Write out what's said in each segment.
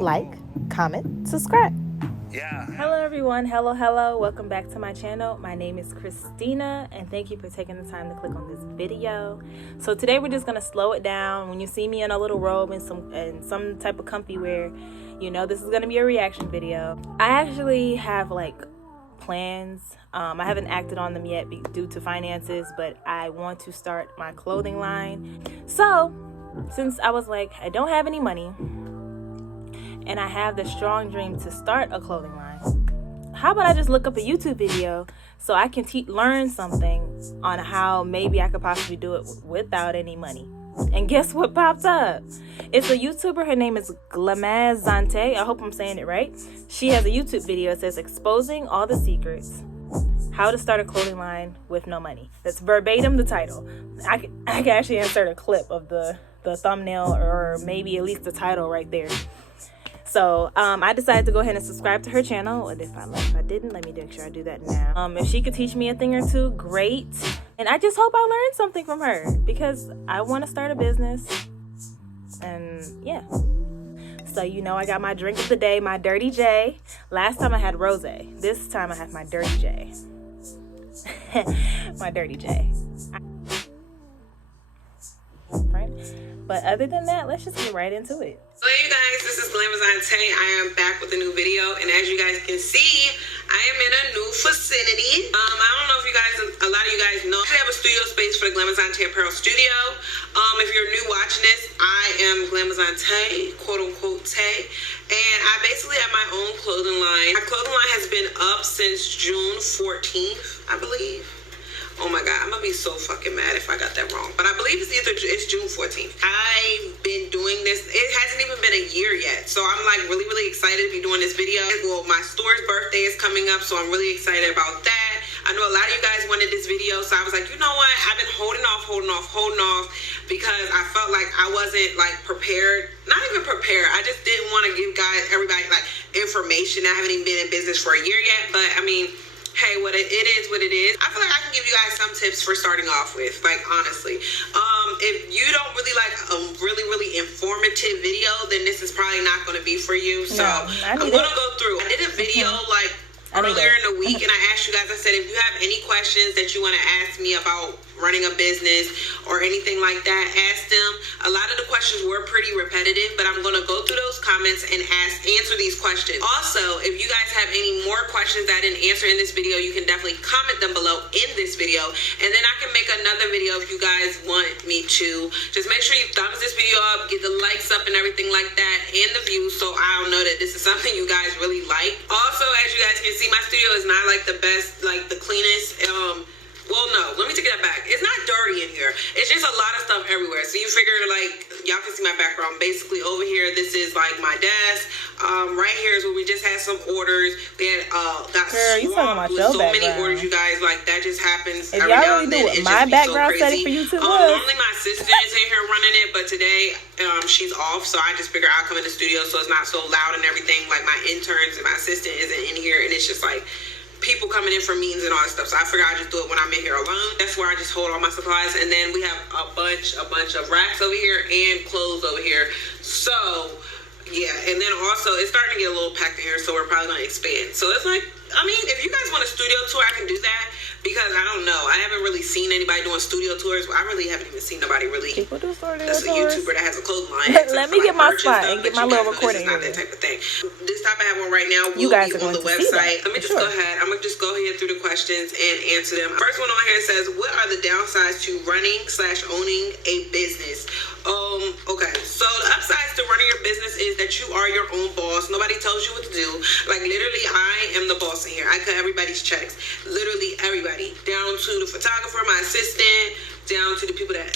Like, comment, subscribe. Hello everyone, hello, welcome back to my channel. My name is Christina and thank you for taking the time to click on this video. So today we're just gonna slow it down. When you see me in a little robe and some type of comfy wear, you know this is gonna be a reaction video. I actually have like plans. I haven't acted on them yet due to finances, but I want to start my clothing line. So since I was like, I don't have any money and I have the strong dream to start a clothing line, how about I just look up a YouTube video so I can learn something on how maybe I could possibly do it without any money. And guess what popped up? It's a YouTuber. Her name is Glamazante. I hope I'm saying it right. She has a YouTube video. It says exposing all the secrets, how to start a clothing line with no money. That's verbatim the title. I can actually insert a clip of the thumbnail or maybe at least the title right there. So I decided to go ahead and subscribe to her channel. And if I didn't, let me make sure I do that now. If she could teach me a thing or two, great. And I just hope I learned something from her because I want to start a business. And yeah. So you know, I got my drink of the day, my Dirty J. Last time I had rosé. This time I have my Dirty J. My Dirty J. Right? But other than that, let's just get right into it. So hey you guys, this is Glamazante. I am back with a new video, and as you guys can see, I am in a new vicinity. I don't know if you guys, a lot of you guys know, I have a studio space for the Glamazante Apparel Studio. If you're new watching this, I am Glamazante, quote unquote Tay, and I basically have my own clothing line. My clothing line has been up since June 14th, I believe. Oh my God, I'm gonna be so fucking mad if I got that wrong. But I believe it's June 14th. I've been doing this, it hasn't even been a year yet. So I'm like really excited to be doing this video. Well, my store's birthday is coming up, so I'm really excited about that. I know a lot of you guys wanted this video, so I was like, you know what? I've been holding off because I felt like I wasn't like prepared. Not even prepared. I just didn't want to give everybody like information. I haven't even been in business for a year yet, but I mean, hey, it is what it is. I feel like I can give you guys some tips for starting off with, like, honestly. If you don't really like a really informative video, then this is probably not going to be for you. So I'm going to go through. I did a video like earlier in the week, and I asked you guys, I said, if you have any questions that you want to ask me about running a business or anything like that, ask them. A lot of the questions were pretty repetitive, but I'm going to go through those comments and answer these questions. Also, if you guys have any more questions that I didn't answer in this video, you can definitely comment them below in this video, and then I can make another video if you guys want me to. Just make sure you thumbs this video up, get the likes up and everything like that, and the views, so I'll know that this is something you guys really like. Also, as you guys can see, my studio is not like the best, like the cleanest. Well, no, let me take that back. It's not dirty in here. It's just a lot of stuff everywhere. So you figure, like, y'all can see my background. Basically, over here, this is, like, my desk. Right here is where we just had some orders. We had, got swamped with so many orders, you guys. Like, that just happens every now and then. It just be so crazy. Normally, my sister is in here running it, but today, she's off. So I just figured I'll come in the studio so it's not so loud and everything. Like, my interns and my assistant isn't in here, and it's just, like, people coming in for meetings and all that stuff. So I figured I'd just do it when I'm in here alone. That's where I just hold all my supplies. And then we have a bunch of racks over here and clothes over here. So yeah, and then also it's starting to get a little packed in here, so we're probably gonna expand. So it's like, I mean, if you guys want a studio tour, I can do that, because I don't know, I haven't really seen anybody doing studio tours. I really haven't even seen nobody really. People do studio that's tours. A YouTuber that has a clothing line. Let me get my spot and get my little recording. This is not that type of thing. This type I have one right now will be on the website. Let me just go ahead. I'm gonna just go ahead through the questions and answer them. First one on here says, what are the downsides to running/owning a business? Okay, so the upsides to running your business is that you are your own boss. Nobody tells you what to do. Like, literally, I am the boss in here. I cut everybody's checks. Literally everybody, down to the photographer, my assistant, down to the people that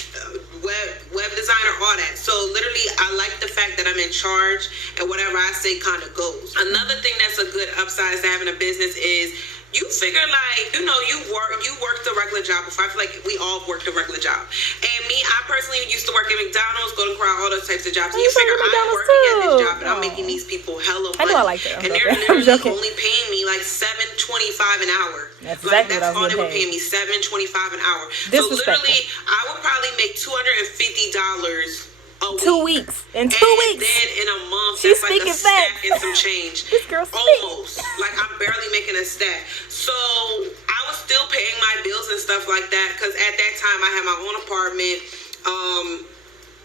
web designer, all that. So literally, I like the fact that I'm in charge, and whatever I say kind of goes. Another thing that's a good upside to having a business is you figure, like, you know, you worked a regular job before. I feel like we all worked a regular job. And me, I personally used to work at McDonald's, Golden Corral, all those types of jobs. And you figure I'm working at this job and I'm making these people hella money. I know I like that. And they're literally only paying me like $7.25 an hour. That's exactly that's all they were paying me, $7.25 an hour. So literally, I would probably make $250 a 2 weeks. In 2 weeks. And then in a month, She's that's like a speaking facts. stack and some change. This girl almost. Like, I'm barely making a stack. So I was still paying my bills and stuff like that, because at that time I had my own apartment.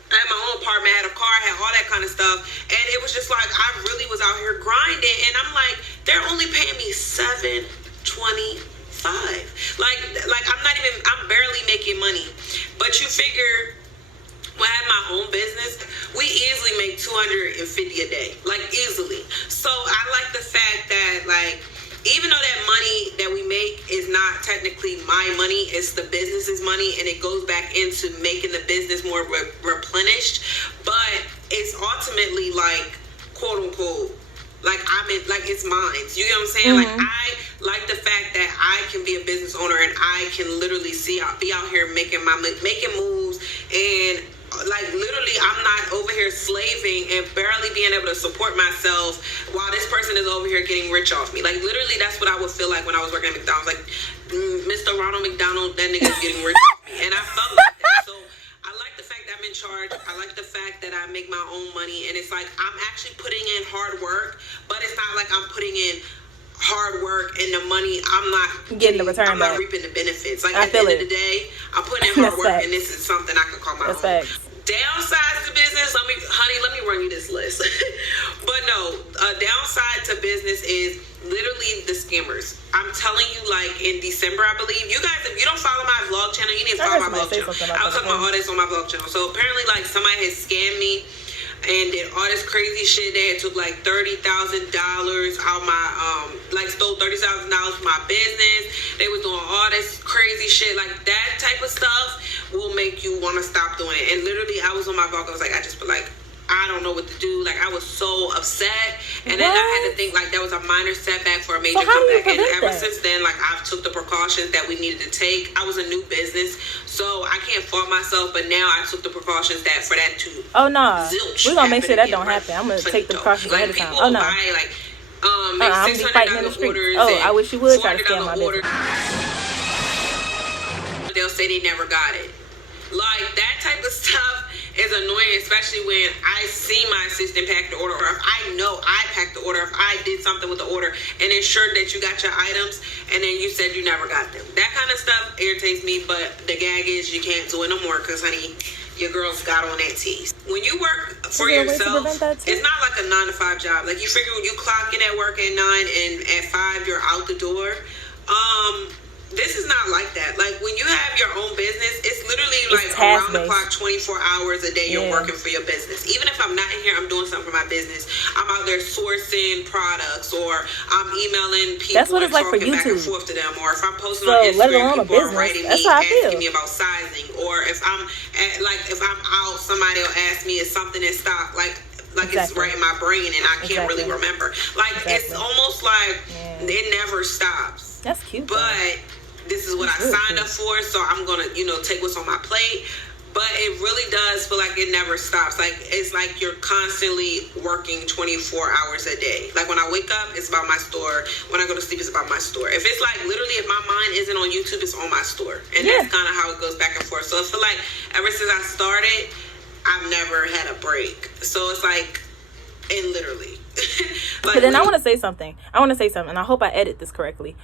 I had my own apartment, I had a car, I had all that kind of stuff. And it was just like, I really was out here grinding. And I'm like, they're only paying me $7.25. Like I'm barely making money. But you figure, when I had my own business, we easily make $250 a day, like easily. So I like the fact that, like, even though that money that we make is not technically my money, it's the business's money, and it goes back into making the business more replenished, but it's ultimately like, quote unquote, like it's mine. You get what I'm saying? Like, I like the fact that I can be a business owner and I can literally be out here making moves, and like, literally, I'm not over here slaving and barely being able to support myself while this person is over here getting rich off me. Like, literally, that's what I would feel like when I was working at McDonald's. Like, Mr. Ronald McDonald, that nigga's getting rich off me. And I felt like that. So I like the fact that I'm in charge. I like the fact that I make my own money. And it's like, I'm actually putting in hard work, but it's not like I'm putting in hard work and the money I'm not getting the return I'm not back. reaping the benefits. Like, I at the feel end of the day, I'm putting in hard That's work, facts. and this is something I can call my That's own. facts. Downside to business, let me run you this list. But no, downside to business is literally the scammers. I'm telling you, like, in December, I believe, you guys, if you don't follow my vlog channel, you need to follow my vlog channel. I was talking about all this on my vlog channel. So apparently, like, somebody had scammed me and did all this crazy shit. They had took like $30,000 out my like stole $30,000 from my business. They was doing all this crazy shit. Like, that type of stuff will make you want to stop doing it. And literally, I was on my vlog, I was like, I just feel like, I don't know what to do. Like, I was so upset. And then I had to think, like, that was a minor setback for a major comeback. And ever since then, like, I've took the precautions that we needed to take. I was a new business, so I can't fault myself. But now I took the precautions that for that to Oh, no. zilch We're going to make sure that happen don't happen. I'm going to take the precautions like, ahead of time. people Oh, no. buy, like, I'm make be fighting in the $600 streets. orders. Oh, I wish you would try to scam my $400 business. They'll say they never got it. Like, that type of stuff is annoying, especially when I see my assistant pack the order, or if I know I packed the order, if I did something with the order and ensured that you got your items and then you said you never got them. That kind of stuff irritates me, but the gag is you can't do it no more because, honey, your girls got on that tease. When you work for yourself, it's not like a 9 to 5 job. Like, you figure when you clock in at work at 9 and at 5 you're out the door. This is not like that. Like, when you have your own business, it's literally like around the clock, 24 hours a day you're working for your business. Even if I'm not in here, I'm doing something for my business. I'm out there sourcing products, or I'm emailing people. That's what it's like for talking back and YouTube. forth to them. Or if I'm posting So, on let Instagram, alone a people are business. writing That's me, how I feel. asking me about sizing. Or if I'm if I'm out, somebody will ask me, is something in stock? Like it's right in my brain and I can't really remember. Like, it's almost like it never stops. That's cute. But this is what I signed up for, so I'm gonna, take what's on my plate. But it really does feel like it never stops. Like, it's like you're constantly working 24 hours a day. Like, when I wake up, it's about my store. When I go to sleep, it's about my store. If it's like, literally, if my mind isn't on YouTube, it's on my store. And that's kind of how it goes back and forth. So I feel like ever since I started, I've never had a break. So it's like, and literally. Like, but then I want to say something. And I hope I edit this correctly.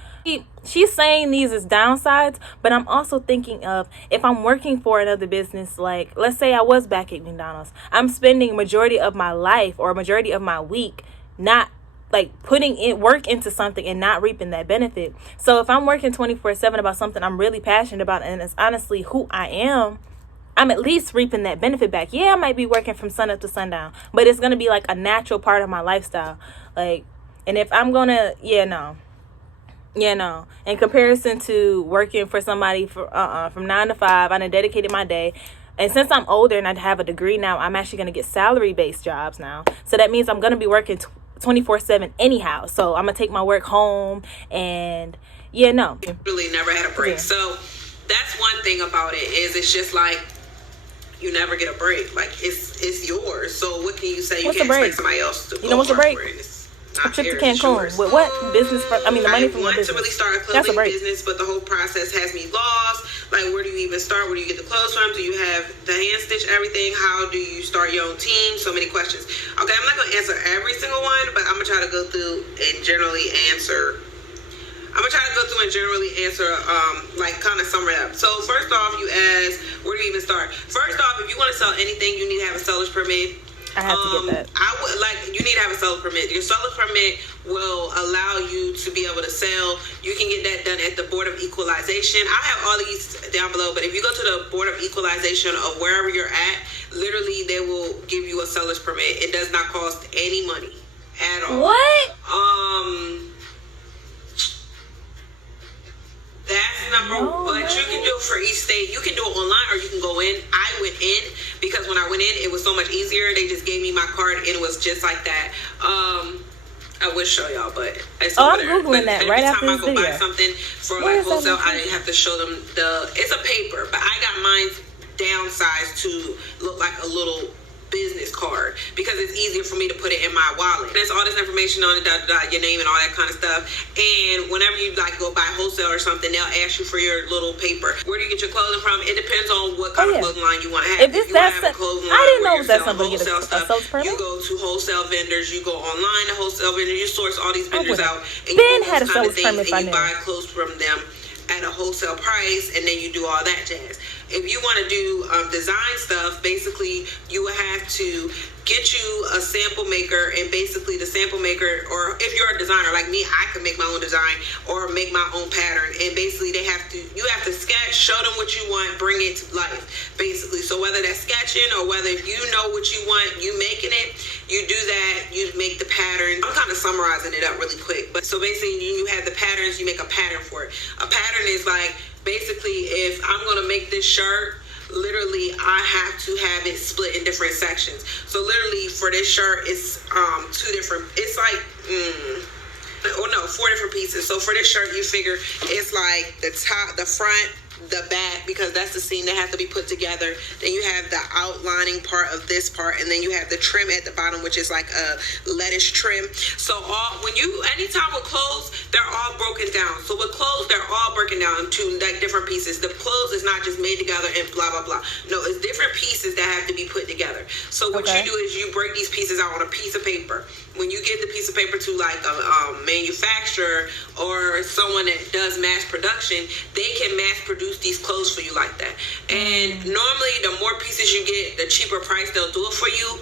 She's saying these as downsides, but I'm also thinking of if I'm working for another business, like, let's say I was back at McDonald's. I'm spending majority of my life or majority of my week not, like, putting in work into something and not reaping that benefit. So if I'm working 24/7 about something I'm really passionate about and it's honestly who I am, I'm at least reaping that benefit back. Yeah, I might be working from sun up to sundown, but it's going to be like a natural part of my lifestyle. Like, and if I'm going to, in comparison to working for somebody from 9 to 5, I done dedicated my day. And since I'm older and I have a degree now, I'm actually going to get salary-based jobs now. So that means I'm going to be working 24/7 anyhow. So I'm going to take my work home and, really never had a break. Yeah. So that's one thing about it is it's just like, you never get a break. Like, it's yours. So what can you say? You can't expect somebody else to go what's a break? not trip to Paris, Cancun. yours. With what business? The money from your I want to business. really start a That's a clothing break. business, but the whole process has me lost. Like, where do you even start? Where do you get the clothes from? Do you have the hand stitch everything? How do you start your own team? So many questions. Okay, I'm not gonna answer every single one, but I'm gonna try to go through and generally answer. Like, kind of sum it up. So first off, you ask, where do you even start? First off, if you want to sell anything, you need to have a seller's permit. I have to get that. You need to have a seller's permit. Your seller's permit will allow you to be able to sell. You can get that done at the Board of Equalization. I have all these down below, but if you go to the Board of Equalization of wherever you're at, literally they will give you a seller's permit. It does not cost any money at all. What? That's number one. But you can do it for each state. You can do it online or you can go in. I went in because when I went in, it was so much easier. They just gave me my card and it was just like that. I would show y'all, but it's over I'm there. Googling that right after this Every time I go buy video. something for Where like is that wholesale, I location? have to show them it's a paper, but I got mine downsized to look like a little business card because it's easier for me to put it in my wallet. There's all this information on it, your name and all that kind of stuff. And whenever you like go buy wholesale or something, they'll ask you for your little paper. Where do you get your clothing from? It depends on what kind of clothing line you want to have. If it's you that have a clothing I line didn't know where it was that you're simple to get selling a seller's permit. you go to wholesale vendors, you go online to wholesale vendors, you source all these vendors out. And Ben you do had a those kind of seller's permit things, if I and you knew. buy clothes from them at a wholesale price, and then you do all that jazz. If you want to do design stuff, basically you will have to get you a sample maker, and basically the sample maker, or if you're a designer like me, I can make my own design or make my own pattern, and basically you have to sketch, show them what you want, bring it to life, basically. So whether that's sketching or whether if you know what you want, you making it, you do that, you make the pattern. I'm kind of summarizing it up really quick, but so basically you have the patterns, you make a pattern for it. A pattern is like, basically, if I'm gonna make this shirt, literally I have to have it split in different sections. So literally for this shirt, it's four different pieces. So for this shirt, you figure it's like the top, the front, the back, because that's the seam that has to be put together. Then you have the outlining part of this part, and then you have the trim at the bottom, which is like a lettuce trim. So anytime with clothes, they're all broken down. So with clothes, they're all broken down into like different pieces. The clothes is not just made together and blah blah blah. No, it's different pieces that have to be put together. So what you do is you break these pieces out on a piece of paper. When you get the piece of paper to like a manufacturer or someone that does mass production, they can mass produce these clothes for you like that. And normally the more pieces you get, the cheaper price they'll do it for you.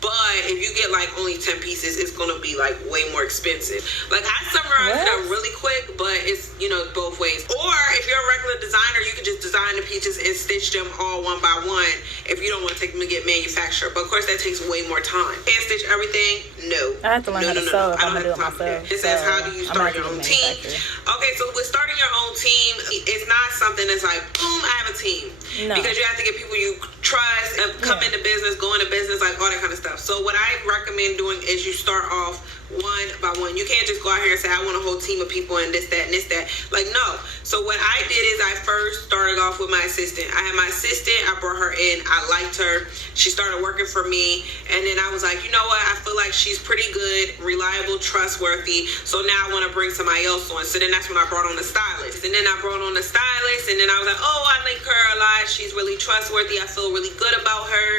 But if you get like only 10 pieces, it's gonna be like way more expensive. Like I summarized it up really quick, but it's both ways. Or if you're a regular designer, you can just design the pieces and stitch them all one by one if you don't want to take them to get manufactured. But of course that takes way more time. Can't stitch everything? No. I have to learn how to sew if I'm gonna do it myself. It says how do you start your own team? Okay, so with starting your own team, it's not something that's like, boom, I have a team. No. Because you have to get people you trust, come into business, go into business, like all that kind of stuff. So what I recommend doing is you start off one by one. You can't just go out here and say, I want a whole team of people and this, that, and this, that. Like, no. So what I did is I first started off with my assistant. I had my assistant. I brought her in. I liked her. She started working for me. And then I was like, you know what? I feel like she's pretty good, reliable, trustworthy. So now I want to bring somebody else on. So then that's when I brought on the stylist. And then I brought on the stylist. And then I was like, oh, I like her a lot. She's really trustworthy. I feel really good about her.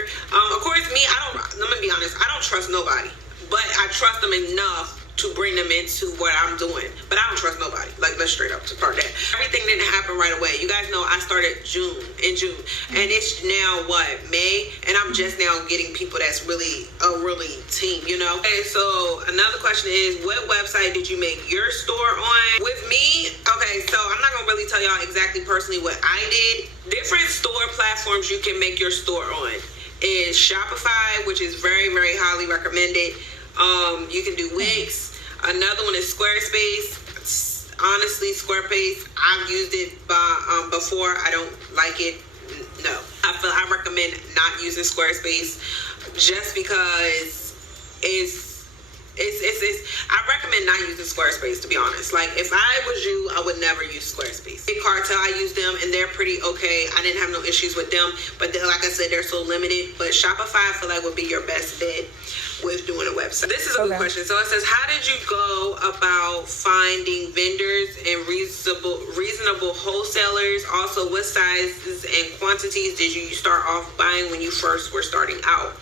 Of course, let me be honest. I don't trust nobody. But I trust them enough to bring them into what I'm doing. But I don't trust nobody. Like, let's straight up to start that. Everything didn't happen right away. You guys know I started in June. And it's now, May? And I'm just now getting people that's really a team, Okay, so another question is, what website did you make your store on? With me, okay, so I'm not going to really tell y'all exactly personally what I did. Different store platforms you can make your store on is Shopify, which is very, very highly recommended. You can do Wix. Another one is Squarespace. Honestly, Squarespace, I've used it before. I don't like it. No. I recommend not using Squarespace just because I recommend not using Squarespace, to be honest. Like, if I was you, I would never use Squarespace. Cartel, I use them, and they're pretty okay. I didn't have no issues with them, but like I said, they're so limited. But Shopify, I feel like, would be your best bet. with doing a website. This is a good Okay. question. So it says, how did you go about finding vendors and reasonable wholesalers? Also, what sizes and quantities did you start off buying when you first were starting out?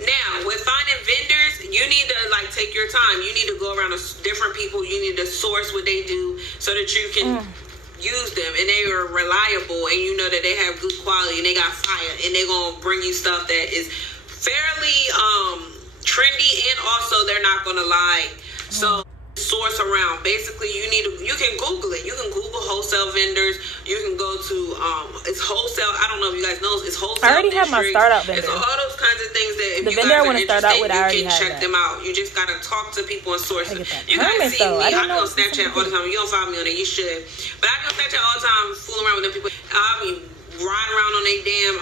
Now, with finding vendors, you need to like take your time. You need to go around to different people. You need to source what they do so that you can use them, and they are reliable, and you know that they have good quality, and they got fire, and they're gonna bring you stuff that is fairly trendy, and also they're not gonna lie. So source around. Basically, you can Google it. You can Google wholesale vendors. You can go to it's wholesale. I don't know if you guys know, it's wholesale. I already have my districts. startup vendor. It's all those kinds of things that if The you vendor I guys are wanna start out interested, with, I already you can have check that. them out. You just gotta talk to people and source I them. get that You guys permit, see though. me. I I didn't go know on Snapchat all the time. You don't follow me on there, you should. But I go on Snapchat all the time, fooling around with them people. I'll be riding around on they damn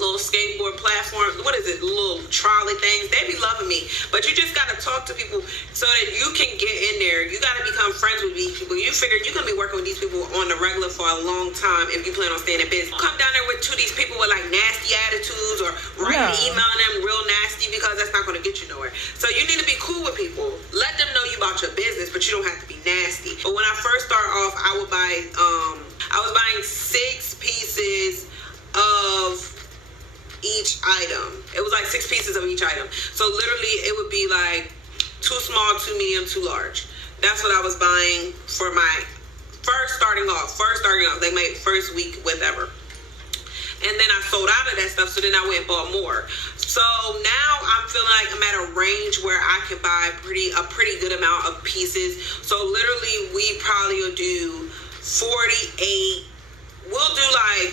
little skateboard platform. What is it? Little trolley things. They be loving me. But you just gotta talk to people so that you can get in there. You gotta become friends with these people. You figure you're gonna be working with these people on the regular for a long time if you plan on staying in business. Come down there with these people with like nasty attitudes or emailing them real nasty, because that's not gonna get you nowhere. So you need to be cool with people. Let them know you about your business, but you don't have to be nasty. But when I first started off, I was buying 6 pieces of each item. It was like 6 pieces of each item. So literally it would be like 2 small, 2 medium, 2 large. That's what I was buying for my first starting off, like my first week, whatever. And then I sold out of that stuff, so then I went and bought more. So now I'm feeling like I'm at a range where I can buy a pretty good amount of pieces. So literally we probably will do 48. We'll do like,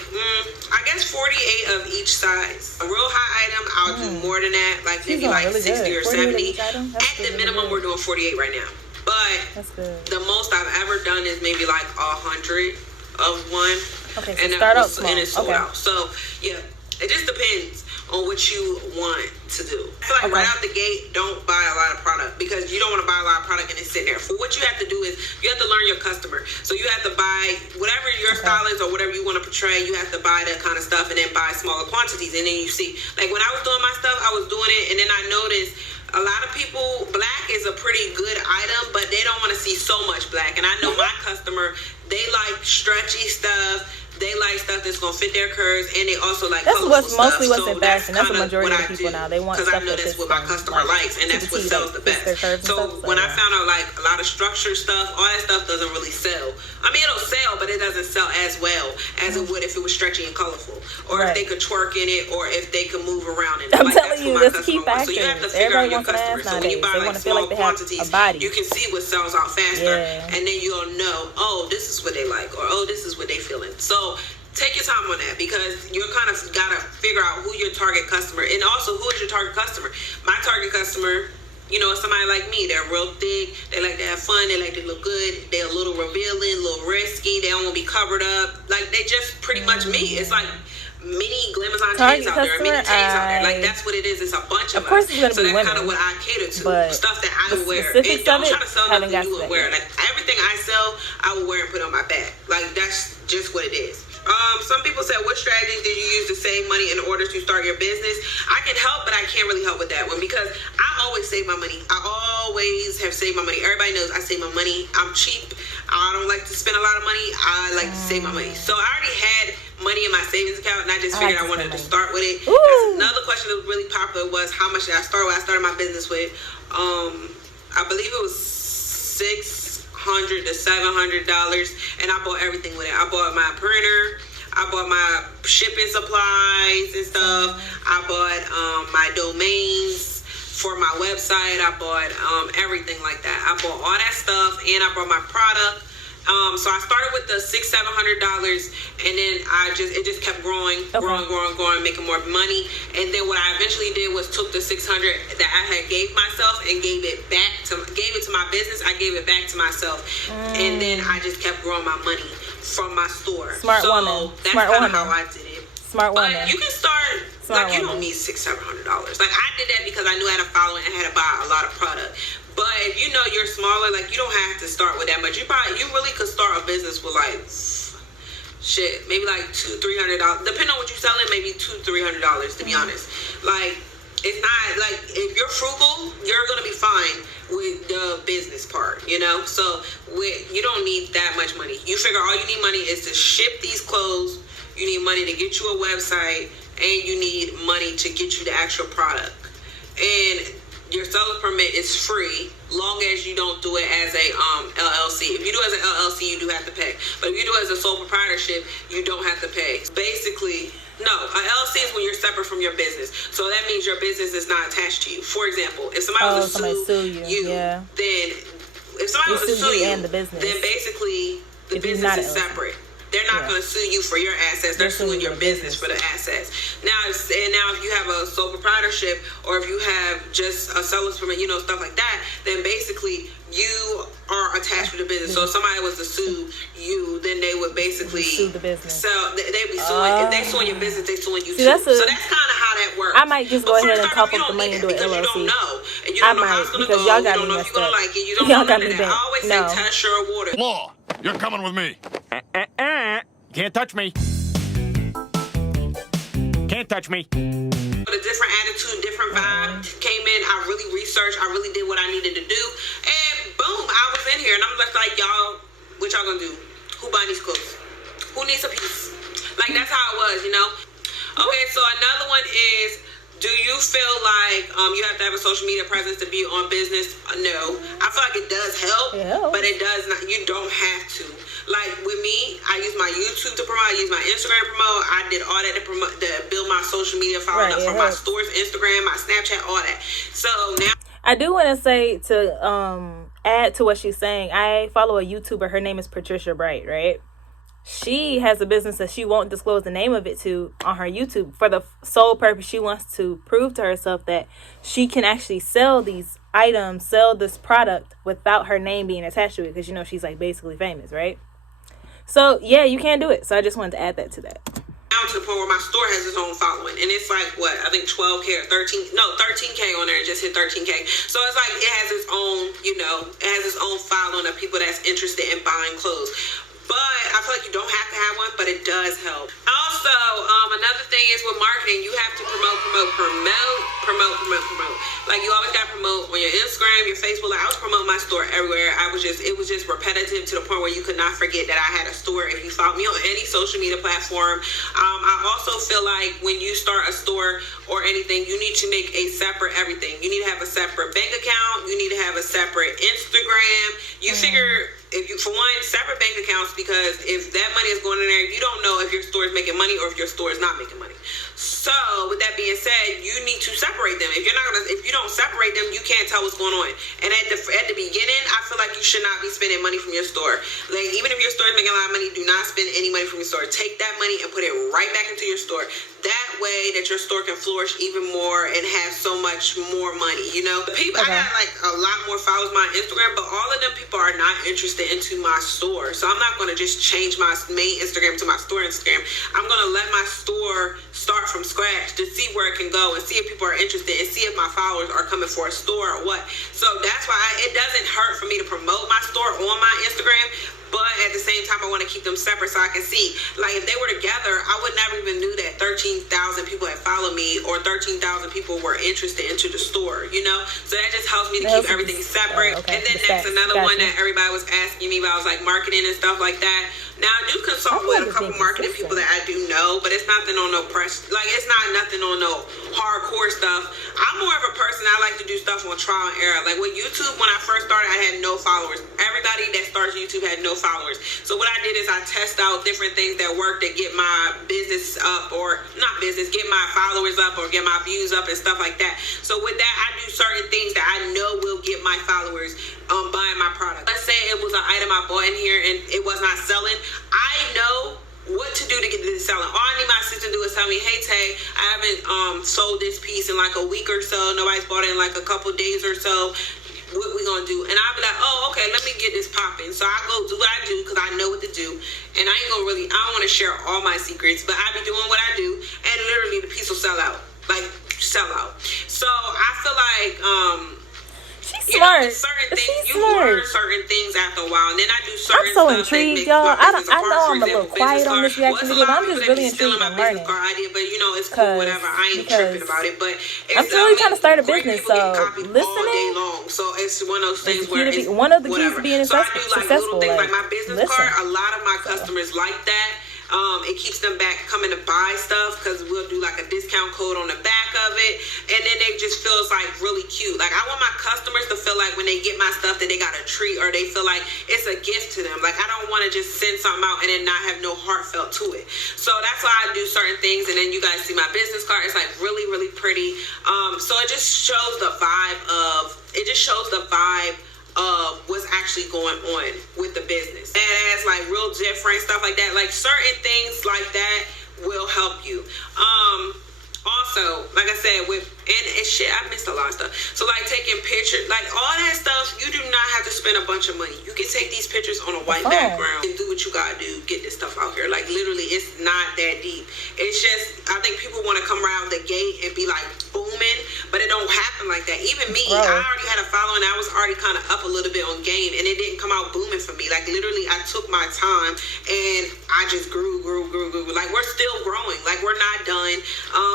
I guess 48 of each size. A real high item, I'll do more than that, like maybe doing like really 60 good. or 48 of 70. each item? That's At the really minimum, good. we're doing 48 right now. But That's good. the most I've ever done is maybe like 100 of one. Okay, so and start out was- small. And it's sold Okay. out. So yeah, it just depends on what you want to do. I feel like Okay. right out the gate, don't buy a lot of product, because you don't want to buy a lot of product and it's sitting there. For what you have to do is you have to learn your customer. So you have to buy whatever your style is or whatever you want to portray. You have to buy that kind of stuff and then buy smaller quantities. And then you see, like when I was doing my stuff, I was doing it, and then I noticed a lot of people, black is a pretty good item, but they don't want to see so much black. And I know my customer, they like stretchy stuff. They like stuff that's gonna fit their curves, and they also like That's colorful mostly stuff. what's in fashion. That's the kinda majority what of I people do, now. They want 'cause stuff I know that that's fits what my them, customer like, likes, and to that's the what T, sells that the fits best. their curves and So stuff, so when I yeah. found out like a lot of structured stuff, all that stuff doesn't really sell. I mean, it'll sell, but it doesn't sell as well as it would if it was stretchy and colorful, or Right. if they could twerk in it, or if they could move around in it. I'm Like, telling that's you, what my that's key customer wants. So you have to factors. figure out Everybody your wants an ass customer. So when you nowadays. buy They like wanna feel small like they have quantities, a body. you can see what sells out faster, Yeah. and then you'll know, oh, this is what they like, or oh, this is what they feeling. So take your time on that, because you're kind of gotta figure out who your target customer, and also who is your target customer. My target customer, you know, is somebody like me. They're real thick. They like to have fun. They like to look good. They're a little revealing, a little risky. They don't want to be covered up. Like, they just pretty much me. It's like mini Glamazon Target chains out there, mini customer, chains out there. Like, I- that's what it is. It's a bunch of Of course us. it's gonna So be that's kind women, of what I cater to. but Stuff that I the wear. specifics And don't of it try to sell haven't nothing got you to would that wear. yet. Like, everything I sell, I will wear and put on my back. Like, that's just what it is. Some people said, what strategies did you use to save money in order to start your business? I can help, but I can't really help with that one, because I always save my money. I always have saved my money. Everybody knows I save my money. I'm cheap. I don't like to spend a lot of money. I like to save my money. So I already had money in my savings account, and I just figured I wanted to start with it. Ooh. That's another question that was really popular, was how much did I start with? I started my business with, I believe it was $600 to $700, and I bought everything with it. I bought my printer, I bought my shipping supplies and stuff, I bought my domains for my website, I bought everything like that. I bought all that stuff, and I bought my product. So I started with the $600-700, and then it just kept growing, growing, making more money. And then what I eventually did was took the $600 that I had gave myself and gave it to my business. I gave it back to myself, and then I just kept growing my money from my store. Smart so woman. That's Smart kind of woman. how I did it. Smart But woman. you can start, Smart like, you woman. don't need $600-700. Like, I did that because I knew I had a following and had to buy a lot of product. But if you know you're smaller, like, you don't have to start with that much. You really could start a business with, like, maybe like $200-300. Depending on what you're selling, maybe $200-300, to be honest. Like, It's not like, if you're frugal, you're gonna be fine with the business part, you know. So you don't need that much money. You figure all you need money is to ship these clothes. You need money to get you a website, and you need money to get you the actual product. And your seller's permit is free, long as you don't do it as a LLC. If you do it as an LLC, you do have to pay. But if you do it as a sole proprietorship, you don't have to pay. Basically, no, an LLC is when you're separate from your business. So that means your business is not attached to you. For example, if somebody was to sue you, yeah. then if somebody was to sue you, and the business, then basically the business is separate. They're not going to sue you for your assets. They're suing your business for the assets. Now, if you have a sole proprietorship, or if you have just a seller's permit, you know, stuff like that, then basically you are attached to the business. So if somebody was to sue you, then they would basically sue the business. So they'd be suing. If they suing your business, they suing you too. So that's kind of how that works. I might just go ahead and cup up the money and do an LLC. You don't know. And you don't know how it's going to go. Y'all You got don't me know if messed you're going to up. like it. You don't know none of that. I always say No. test your water. Law, you're coming with me. Can't touch me. Can't touch me. A different attitude, different vibe came in. I really researched. I really did what I needed to do. And boom, I was in here. And I'm just like, y'all, what y'all gonna do? Who buying these clothes? Who needs a piece? Like, that's how it was, you know? Okay, so another one is, do you feel like you have to have a social media presence to be on business? No. I feel like it does help, but it does not. You don't have to. Like with me, I use my YouTube to promote. I use my Instagram to promote. I did all that to build my social media following up for my stores, Instagram, my Snapchat, all that. So now I do want to say, to add to what she's saying, I follow a YouTuber. Her name is Patricia Bright, right? She has a business that she won't disclose the name of it to on her YouTube for the sole purpose she wants to prove to herself that she can actually sell these items, sell this product without her name being attached to it, because, you know, she's like basically famous, right? So yeah, you can do it. So I just wanted to add that to that. Now to the point where my store has its own following, and it's like what, I think 12K or 13K on there. It just hit 13K. So it's like it has its own, you know, it has its own following of people that's interested in buying clothes. But I feel like you don't have to have one, but it does help. Also, another thing is with marketing, you have to promote. Like, you always got to promote on your Instagram, your Facebook. Like, I was promoting my store everywhere. It was just repetitive to the point where you could not forget that I had a store if you follow me on any social media platform. I also feel like when you start a store or anything, you need to make a separate everything. You need to have a separate bank account. You need to have a separate Instagram. You figure, if you, for one, separate bank accounts, because if that money is going in there, you don't know if your store is making money or if your store is not making money. So with that being said, you need to separate them. If you don't separate them, you can't tell what's going on. And at the beginning, I feel like you should not be spending money from your store. Like, even if your store is making a lot of money, do not spend any money from your store. Take that money and put it right back into your store. That way that your store can flourish even more and have so much more money, you know? People, I got like a lot more followers on my Instagram, but all of them people are not interested into my store. So I'm not going to just change my main Instagram to my store Instagram. I'm going to let my store start from scratch to see where it can go and see if people are interested and see if my followers are coming for a store or what. So that's why it doesn't hurt for me to promote my store on my Instagram, but at the same time, I want to keep them separate so I can see. Like, if they were together, I would never even knew that 13,000 people had followed me or 13,000 people were interested into the store, you know? So that just helps me to keep everything separate. And then next, another one that everybody was asking me about was like marketing and stuff like that. Now, I do consult with a couple marketing people that I do know, but it's nothing on no press. Like, it's not nothing on no hardcore stuff. I'm more of a person, I like to do stuff on trial and error. Like with YouTube, when I first started, I had no followers. Everybody that starts YouTube had no followers. So what I did is I test out different things that work to get my business up, or not business, get my followers up or get my views up and stuff like that. So with that, I do certain things that I know will get my followers buying my product. Let's say it was an item I bought in here and it was not selling. I know what to do to get this selling. All I need my assistant to do is tell me, hey Tay, I haven't sold this piece in like a week or so. Nobody's bought it in like a couple days or so. What we gonna do? And I'll be like, oh, okay, let me get this popping. So I go do what I do because I know what to do. And I don't want to share all my secrets, but I be doing what I do, and literally the piece will sell out. Like, sell out. So I feel like she's You know, smart. it's certain things She's you smart. learn certain things after a while, and then I do certain I'm so stuff intrigued, that y'all. makes my business I apart. know For I'm a little example, quiet business on this card. reaction Well, video, it's a but lot I'm of just people that really be stealing intrigued my and business learning. card idea, but you know, it's cool, whatever. I ain't tripping about it, but I'm really trying to start a great business, people get so copied all day listening long. So it's one of those things is where the key it's to one of the keys whatever. to being So I do like successful. little things Like, like my business listen. card. A lot of my customers like that. It keeps them back coming to buy stuff because we'll do like a discount code on the back of it, and then it just feels like really cute. Like I want my customers to feel like when they get my stuff that they got a treat, or they feel like it's a gift to them. Like I don't want to just send something out and then not have no heartfelt to it. So that's why I do certain things, and then you guys see my business card. It's like really, really pretty. So it just shows the vibe of what's actually going on with the business. And it's like real different stuff like that. Like certain things like that will help you. Also, like I said, I missed a lot of stuff. So like taking pictures, like all that stuff, you do not have to spend a bunch of money. You can take these pictures on a white background and do what you gotta do, get this stuff out here. Like literally, it's not that deep. It's just, I think people want to come around the gate and be like booming, but it don't happen like that. Even me, I already had a following. I was already kind of up a little bit on game, and it didn't come out booming for me. Like literally, I took my time and I just grew. Like we're still growing. Like we're not done.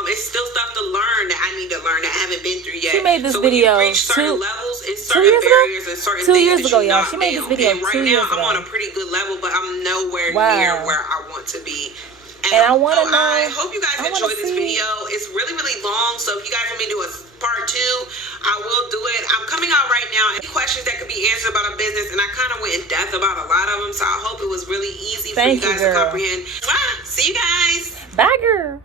It's still stuff to learn that I need to learn that I haven't been through yet. She made this so video when you reach certain levels, it's certain years ago? barriers and certain 2 things years that ago, you y'all. knock She made this down. video And right 2 now, years I'm ago. on a pretty good level, but I'm nowhere Wow. near where I want to be. And I want to So know. I hope you guys I wanna enjoyed this see- video. It's really, really long, so if you guys want me to do a part 2, I will do it. I'm coming out right now. Any questions that could be answered about a business, and I kind of went in depth about a lot of them, so I hope it was really easy for you Thank you, guys to girl. comprehend. See you guys. Bye, girl.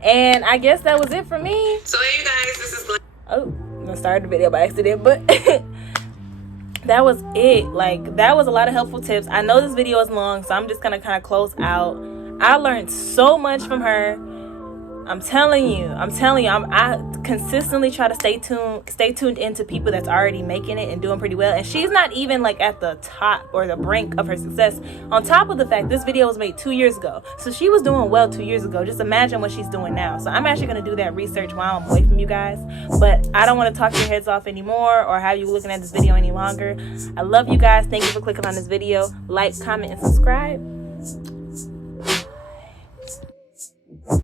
And I guess that was it for me. So hey, you guys, this is Glenn. Oh, I started the video by accident, but that was it. Like, that was a lot of helpful tips. I know this video is long, so I'm just gonna kind of close out. I learned so much from her. I'm telling you, I consistently try to stay tuned into people that's already making it and doing pretty well. And she's not even like at the top or the brink of her success. On top of the fact, this video was made 2 years ago. So she was doing well 2 years ago. Just imagine what she's doing now. So I'm actually going to do that research while I'm away from you guys. But I don't want to talk your heads off anymore or have you looking at this video any longer. I love you guys. Thank you for clicking on this video. Like, comment, and subscribe.